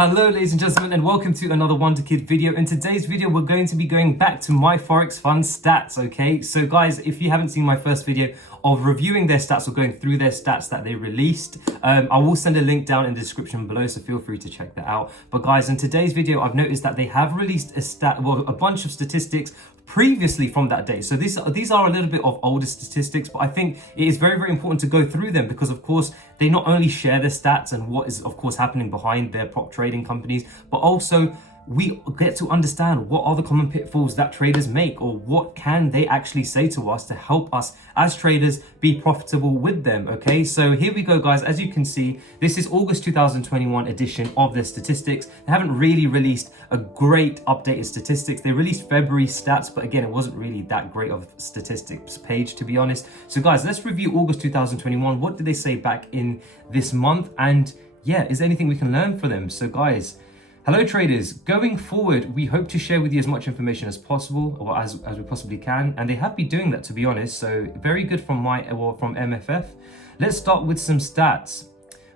Hello ladies and gentlemen, and welcome to another Wonder Kid video. In today's video we're going to be going back to MYFOREXFUNDS stats. Okay, so guys, if you haven't seen my first video of reviewing their stats or going through their stats that they released, I will send a link down in the description below, so feel free to check that out. But guys, in today's video I've noticed that they have released a bunch of statistics previously from that day. So these are a little bit of older statistics, but I think it is very, very important to go through them because of course they not only share their stats and what is of course happening behind their prop trading companies, but also we get to understand what are the common pitfalls that traders make, or what can they actually say to us to help us as traders be profitable with them. Okay, so here we go guys. As you can see, this is August 2021 edition of their statistics. They haven't really released a great updated statistics. They released February stats, but again, it wasn't really that great of statistics page, to be honest. So guys, let's review August 2021. What did they say back in this month? And yeah, is there anything we can learn from them? So guys, hello traders, going forward, we hope to share with you as much information as possible, or as we possibly can. And they have been doing that, to be honest. So very good from from MFF. Let's start with some stats.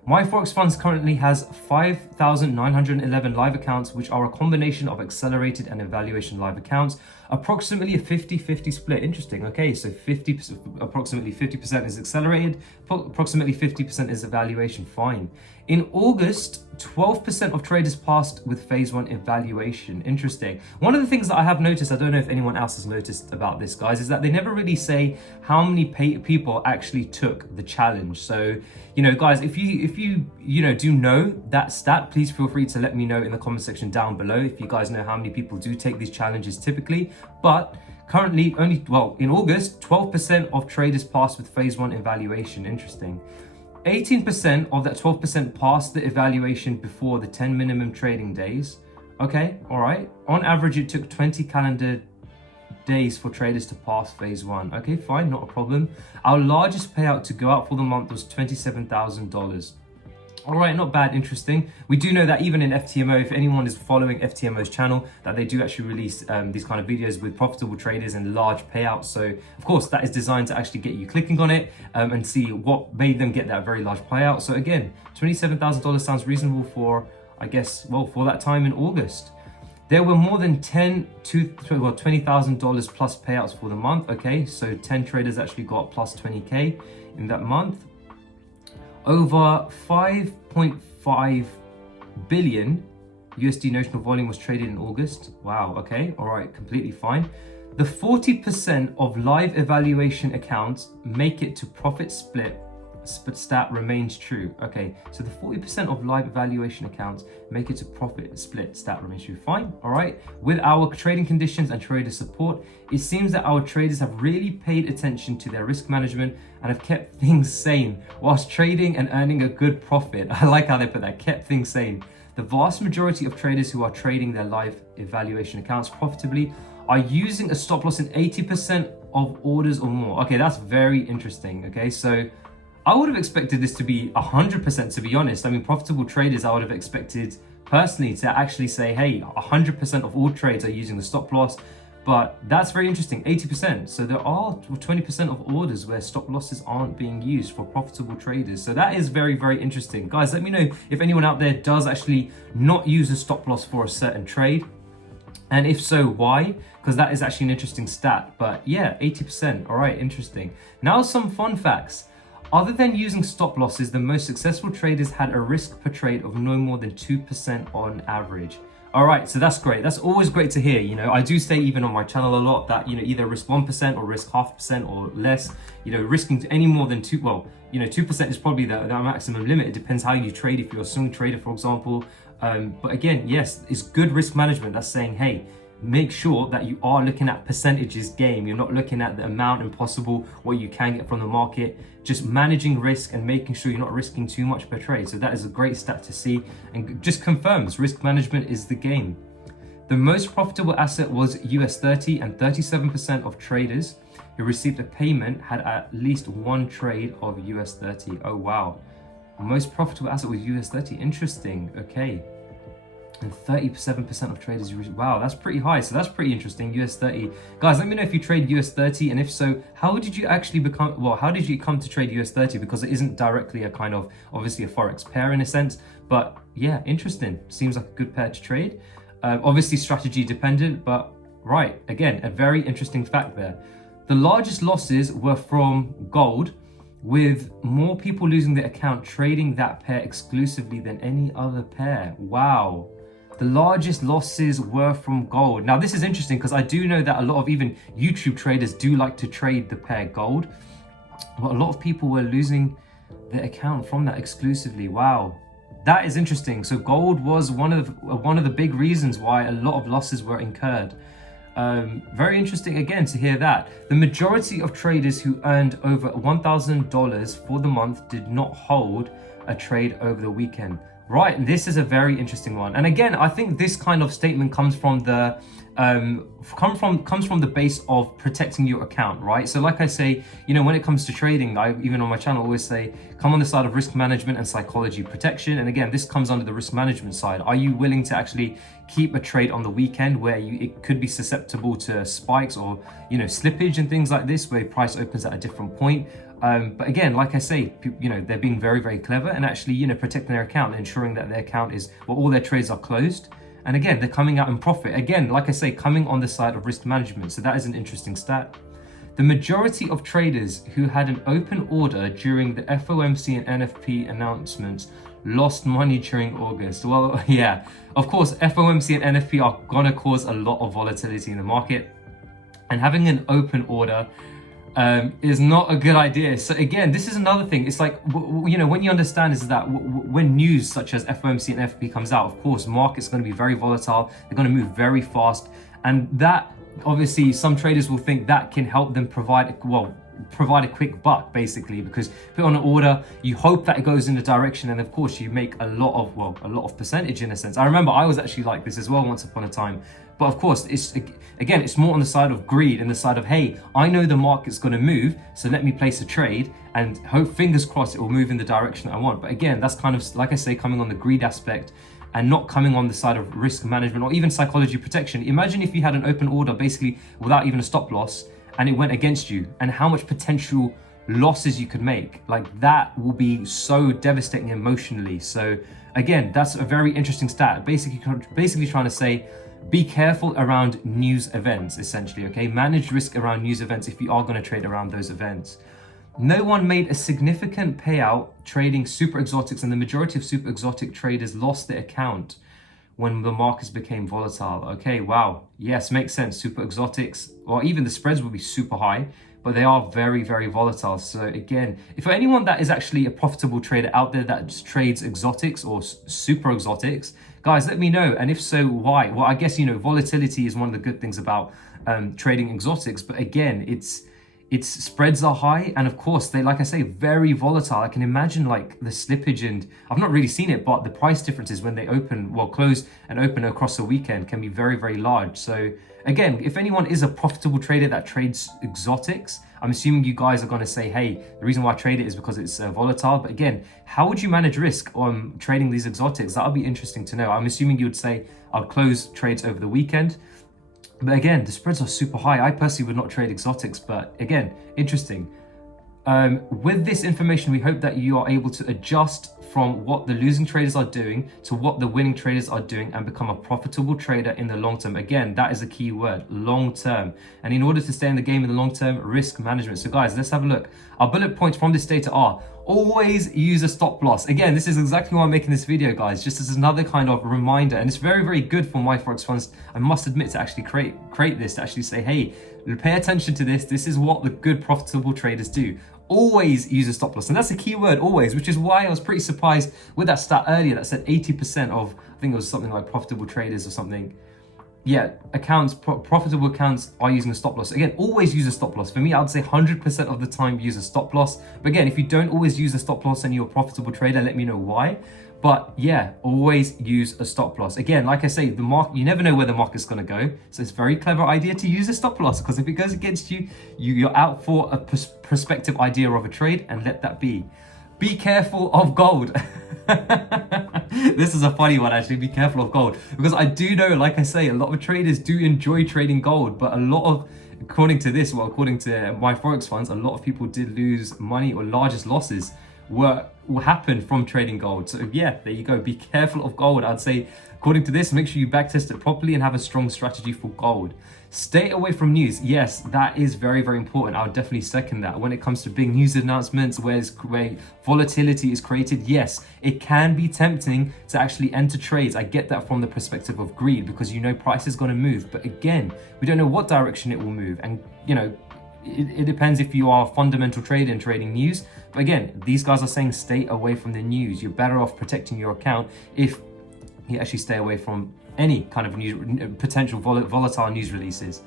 MYFOREXFUNDS currently has 5,911 live accounts, which are a combination of accelerated and evaluation live accounts, approximately a 50-50 split. Interesting. Okay, so approximately 50% is accelerated, approximately 50% is evaluation. Fine. In August, 12% of traders passed with phase 1 evaluation. Interesting. One of the things that I have noticed, I don't know if anyone else has noticed about this, guys, is that they never really say how many people actually took the challenge. So, you know, guys, if you do know that stat, please feel free to let me know in the comment section down below if you guys know how many people do take these challenges typically. But currently in August, 12% of traders passed with phase 1 evaluation. Interesting. 18% of that 12% passed the evaluation before the 10 minimum trading days. Okay, all right. On average, it took 20 calendar days for traders to pass phase 1. Okay, fine, not a problem. Our largest payout to go out for the month was $27,000. All right, not bad, interesting. We do know that even in FTMO, if anyone is following FTMO's channel, that they do actually release these kind of videos with profitable traders and large payouts. So of course that is designed to actually get you clicking on it and see what made them get that very large payout. So again, $27,000 sounds reasonable for, I guess, well, for that time in August. There were more than $20,000 plus payouts for the month. Okay, so 10 traders actually got plus 20K in that month. Over 5.5 billion USD notional volume was traded in August. Wow, okay, all right, completely fine. The 40% of live evaluation accounts make it to profit split stat remains true. Okay, so the 40% of live evaluation accounts make it to profit split stat remains true. Fine, all right. With our trading conditions and trader support, it seems that our traders have really paid attention to their risk management and have kept things sane whilst trading and earning a good profit. I like how they put that, kept things sane. The vast majority of traders who are trading their live evaluation accounts profitably are using a stop loss in 80% of orders or more. Okay, that's very interesting. Okay, so I would have expected this to be 100%, to be honest. I mean, profitable traders, I would have expected personally to actually say, hey, 100% of all trades are using the stop loss. But that's very interesting, 80%. So there are 20% of orders where stop losses aren't being used for profitable traders. So that is very, very interesting. Guys, let me know if anyone out there does actually not use a stop loss for a certain trade. And if so, why? Because that is actually an interesting stat. But yeah, 80%, all right, interesting. Now some fun facts. Other than using stop losses, the most successful traders had a risk per trade of no more than 2% on average. All right, so that's great. That's always great to hear. You know, I do say even on my channel a lot that, you know, either risk 1% or risk 0.5% or less. You know, risking any more than 2% is probably the maximum limit. It depends how you trade. If you're a swing trader, for example. But again, yes, it's good risk management. That's saying, hey, make sure that you are looking at percentages game. You're not looking at the amount impossible, what you can get from the market. Just managing risk and making sure you're not risking too much per trade. So that is a great stat to see and just confirms risk management is the game. The most profitable asset was US30, and 37% of traders who received a payment had at least one trade of US30. Oh wow. Most profitable asset was US30. Interesting. Okay. And 37% of traders, wow, that's pretty high. So that's pretty interesting. US30. Guys, let me know if you trade US30, and if so, how did you actually become, well, how did you come to trade US30? Because it isn't directly a kind of, obviously a Forex pair in a sense, but yeah, interesting. Seems like a good pair to trade. Obviously strategy dependent, but right, again, a very interesting fact there. The largest losses were from gold, with more people losing their account trading that pair exclusively than any other pair. Wow. The largest losses were from gold. Now, this is interesting because I do know that a lot of even YouTube traders do like to trade the pair gold, but a lot of people were losing their account from that exclusively. Wow, that is interesting. So gold was one of the big reasons why a lot of losses were incurred. Very interesting again to hear that. The majority of traders who earned over $1,000 for the month did not hold a trade over the weekend. Right, and this is a very interesting one. And again, I think this kind of statement comes from the base of protecting your account, right? So like I say, you know, when it comes to trading, I even on my channel always say, come on the side of risk management and psychology protection. And again, this comes under the risk management side. Are you willing to actually keep a trade on the weekend where it could be susceptible to spikes or, you know, slippage and things like this, where price opens at a different point? But again, like I say, you know, they're being very, very clever and actually, you know, protecting their account, ensuring that their account is, well, all their trades are closed. And again, they're coming out in profit. Again, like I say, coming on the side of risk management. So that is an interesting stat. The majority of traders who had an open order during the FOMC and NFP announcements lost money during August. Well, yeah, of course, FOMC and NFP are gonna cause a lot of volatility in the market. And having an open order is not a good idea. So again, this is another thing. It's like, you know, when you understand is that when news such as FOMC and FP comes out, of course, market's going to be very volatile. They're going to move very fast. And that, obviously, some traders will think that can help them provide a quick buck, basically, because put on an order, you hope that it goes in the direction, and of course you make a lot of percentage in a sense. I remember I was actually like this as well once upon a time, but of course it's more on the side of greed and the side of, hey, I know the market's going to move, so let me place a trade and hope, fingers crossed, it will move in the direction I want. But again, that's kind of, like I say, coming on the greed aspect and not coming on the side of risk management or even psychology protection. Imagine if you had an open order basically without even a stop loss, and it went against you, and how much potential losses you could make. Like, that will be so devastating emotionally. So again, that's a very interesting stat. Basically trying to say, be careful around news events, essentially, okay? Manage risk around news events if you are going to trade around those events. No one made a significant payout trading super exotics, and the majority of super exotic traders lost their account when the markets became volatile. Okay, wow. Yes, makes sense. Super exotics, or even the spreads will be super high, but they are very, very volatile. So again, if for anyone that is actually a profitable trader out there that trades exotics or super exotics, guys, let me know. And if so, why? Well, I guess, you know, volatility is one of the good things about trading exotics, but again, its spreads are high, and of course they, like I say, very volatile. I can imagine like the slippage, and I've not really seen it, but the price differences when they close and open across a weekend can be very, very large. So again, if anyone is a profitable trader that trades exotics, I'm assuming you guys are going to say, hey, the reason why I trade it is because it's volatile. But again, how would you manage risk on trading these exotics? That would be interesting to know. I'm assuming you would say, I'll close trades over the weekend. But again, the spreads are super high. I personally would not trade exotics, but again, interesting. With this information, we hope that you are able to adjust from what the losing traders are doing to what the winning traders are doing and become a profitable trader in the long term. Again, that is a key word, long term. And in order to stay in the game in the long term, risk management. So guys, let's have a look. Our bullet points from this data are: always use a stop loss. Again, this is exactly why I'm making this video, guys, just as another kind of reminder. And it's very, very good for MYFOREXFUNDS, I must admit, to actually create this, to actually say, hey, pay attention to this. This is what the good profitable traders do. Always use a stop loss. And that's a key word, always, which is why I was pretty surprised with that stat earlier that said 80% of, I think it was something like profitable traders or something. Yeah, profitable accounts are using a stop loss. Again, always use a stop loss. For me, I would say 100% of the time use a stop loss. But again, if you don't always use a stop loss and you're a profitable trader, let me know why. But yeah, always use a stop loss. Again, like I say, the market, you never know where the market's going to go. So it's a very clever idea to use a stop loss, because if it goes against you, you're out for a prospective idea of a trade, and let that be. Be careful of gold. This is a funny one, actually. Be careful of gold, because I do know, like I say, a lot of traders do enjoy trading gold, but a lot of, according to this, well, according to MYFOREXFUNDS, a lot of people did lose money, or largest losses were happened from trading gold. So yeah, there you go. Be careful of gold. I'd say, according to this, make sure you backtest it properly and have a strong strategy for gold. Stay away from news. Yes, that is very, very important. I would definitely second that. When it comes to big news announcements where volatility is created, yes, it can be tempting to actually enter trades. I get that from the perspective of greed, because you know price is going to move. But again, we don't know what direction it will move. And, you know, it depends if you are a fundamental trader and trading news. But again, these guys are saying stay away from the news. You're better off protecting your account if you actually stay away from any kind of news, potential volatile news releases.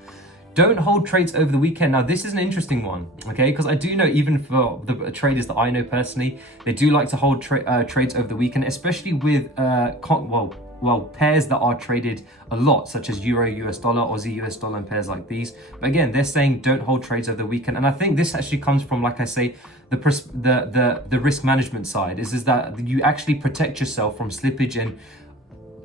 Don't hold trades over the weekend. Now, this is an interesting one, okay? Because I do know, even for the traders that I know personally, they do like to hold trades over the weekend, especially with pairs that are traded a lot, such as Euro, US dollar, Aussie, US dollar, and pairs like these. But again, they're saying don't hold trades over the weekend. And I think this actually comes from, like I say, the risk management side is that you actually protect yourself from slippage and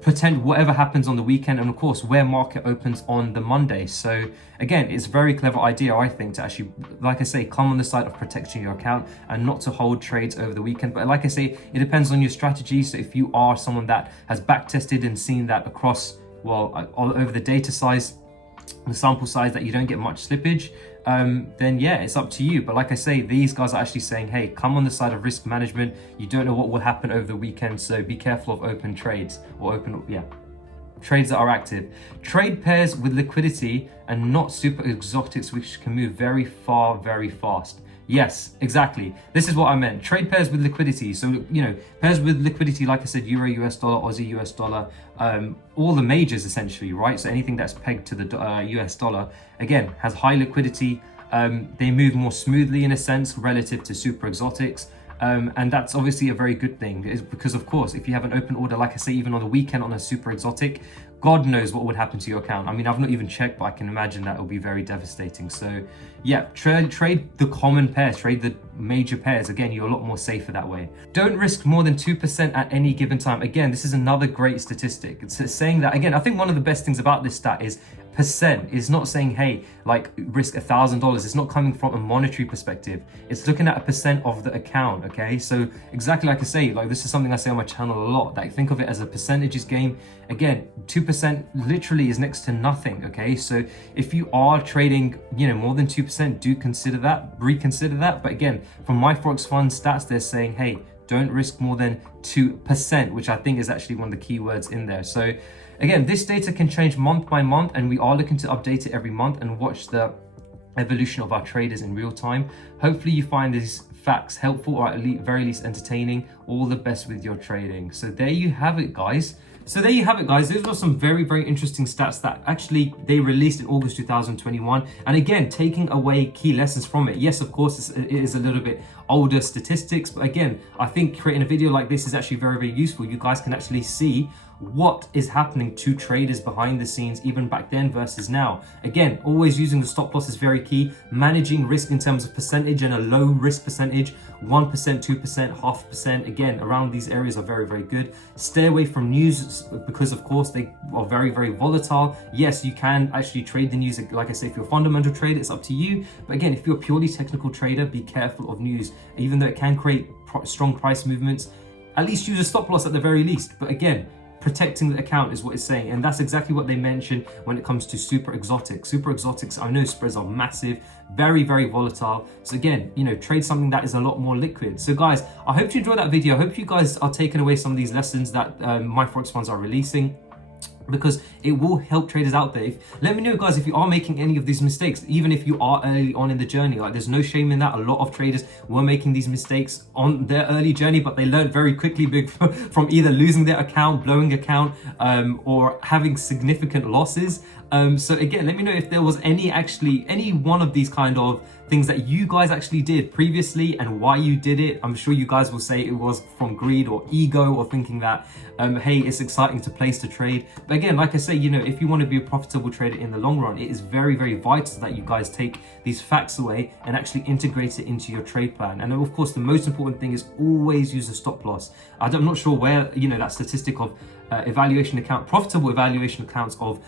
pretend whatever happens on the weekend, and of course where market opens on the Monday. So again, it's a very clever idea, I think, to actually, like I say, come on the side of protecting your account and not to hold trades over the weekend. But like I say, it depends on your strategy. So if you are someone that has back tested and seen that across, well, all over the data size, the sample size, that you don't get much slippage, then yeah, it's up to you. But like I say, these guys are actually saying, hey, come on the side of risk management. You don't know what will happen over the weekend, so be careful of open trades, or trades that are active. Trade pairs with liquidity and not super exotics, which can move very far, very fast. Yes, exactly. This is what I meant. Trade pairs with liquidity. So, you know, pairs with liquidity, like I said, Euro, US dollar, Aussie, US dollar, all the majors essentially, right? So anything that's pegged to the US dollar, again, has high liquidity. They move more smoothly in a sense relative to super exotics. And that's obviously a very good thing, because of course, if you have an open order, like I say, even on the weekend on a super exotic, God knows what would happen to your account. I mean, I've not even checked, but I can imagine that it will be very devastating. So yeah, trade the common pairs, trade the major pairs. Again, you're a lot more safer that way. Don't risk more than 2% at any given time. Again, this is another great statistic. It's saying that, again, I think one of the best things about this stat is percent. Is not saying, hey, like risk $1,000. It's not coming from a monetary perspective. It's looking at a percent of the account, okay? So exactly like I say, like this is something I say on my channel a lot, like think of it as a percentages game. Again, 2% literally is next to nothing, okay? So if you are trading, you know, more than 2%, do consider that, reconsider that. But again, from MYFOREXFUNDS stats, they're saying, hey, don't risk more than 2%, which I think is actually one of the key words in there. So again, this data can change month by month, and we are looking to update it every month and watch the evolution of our traders in real time. Hopefully you find these facts helpful, or at very least entertaining. All the best with your trading. So there you have it, guys. Those were some very, very interesting stats that actually they released in August 2021. And again, taking away key lessons from it. Yes, of course, it is a little bit older statistics, but again, I think creating a video like this is actually very, very useful. You guys can actually see what is happening to traders behind the scenes, even back then versus now. Again, always using the stop loss is very key. Managing risk in terms of percentage and a low risk percentage, 1%, 2%, 0.5%. Again, around these areas are very, very good. Stay away from news, because of course they are very, very volatile. Yes, you can actually trade the news. Like I say, if you're a fundamental trader, it's up to you. But again, if you're a purely technical trader, be careful of news. Even though it can create strong price movements, at least use a stop loss at the very least. But again, protecting the account is what it's saying, and that's exactly what they mentioned when it comes to super exotics. Super exotics, I know spreads are massive, very, very volatile. So again, you know, trade something that is a lot more liquid. So guys, I hope you enjoyed that video. I hope you guys are taking away some of these lessons that MYFOREXFUNDS are releasing, because it will help traders out there. Let me know, guys, if you are making any of these mistakes, even if you are early on in the journey. Like, there's no shame in that. A lot of traders were making these mistakes on their early journey, but they learned very quickly from either losing their account, blowing account, or having significant losses. So again, let me know if there was any one of these kind of things that you guys actually did previously and why you did it. I'm sure you guys will say it was from greed or ego or thinking that, hey, it's exciting to place to trade. But again, like I say, you know, if you want to be a profitable trader in the long run, it is very, very vital that you guys take these facts away and actually integrate it into your trade plan. And of course, the most important thing is always use a stop loss. I'm not sure where, you know, that statistic of profitable evaluation accounts of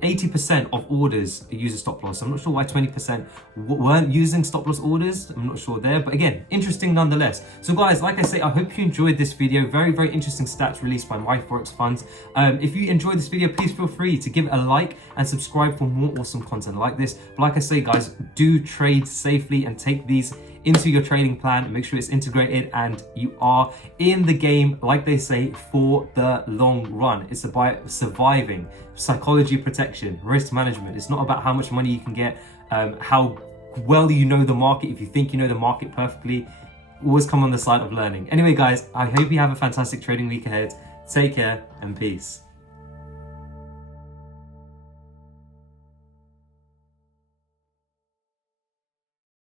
80% of orders use a stop loss. I'm not sure why 20% weren't using stop loss orders. I'm not sure there, but again, interesting nonetheless. So guys, like I say, I hope you enjoyed this video. Very, very interesting stats released by MYFOREXFUNDS. If you enjoyed this video, please feel free to give it a like and subscribe for more awesome content like this. But like I say, guys, do trade safely and take these into your trading plan. Make sure it's integrated and you are in the game, like they say, for the long run. It's about surviving, psychology protection, risk management. It's not about how much money you can get, how well you know the market. If you think you know the market perfectly, always come on the side of learning. Anyway, guys, I hope you have a fantastic trading week ahead. Take care and peace.